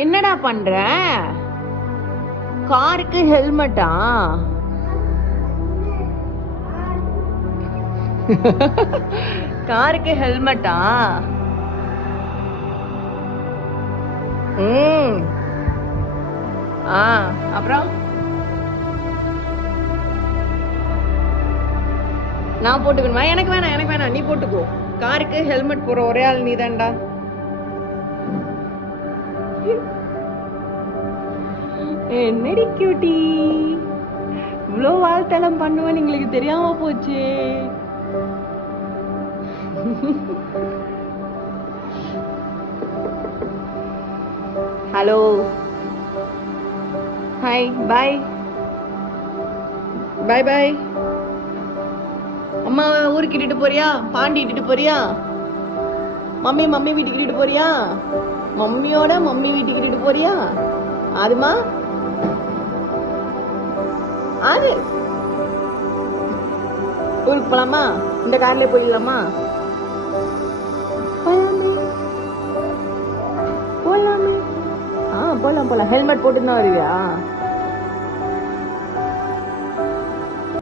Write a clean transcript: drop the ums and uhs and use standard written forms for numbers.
என்னடா பண்ற? காருக்கு ஹெல்மெட்டா? காருக்கு ஹெல்மெட்டா? ம். அப்புறம் நான் போட்டுக்கணுமா? எனக்கு வேணாம், நீ போட்டுக்கோ. காருக்கு ஹெல்மெட் போற ஒரே ஆள் நீதான்டா. என்னடி கியூட்டி, இவ்வளோ வாழ்த்தெல்லாம் பண்ணுவேன்னு எங்களுக்கு தெரியாம போச்சு. ஹலோ, ஹாய், பாய், பாய் பாய். அம்மா ஊருக்கு இட்டுட்டு போறியா? பாண்டி இட்டுட்டு போறியா? மம்மி வீட்டுக்கு இட்டுட்டு போறியா? மம்மியோட மம்மி வீட்டுக்கு இட்டுட்டு போறியா? அதுமா அது ஊருக்கு போலாமா? இந்த கார்ல போயிடலாமா? போலாமே. போலாம். ஹெல்மெட் போட்டு தான் வருவியா?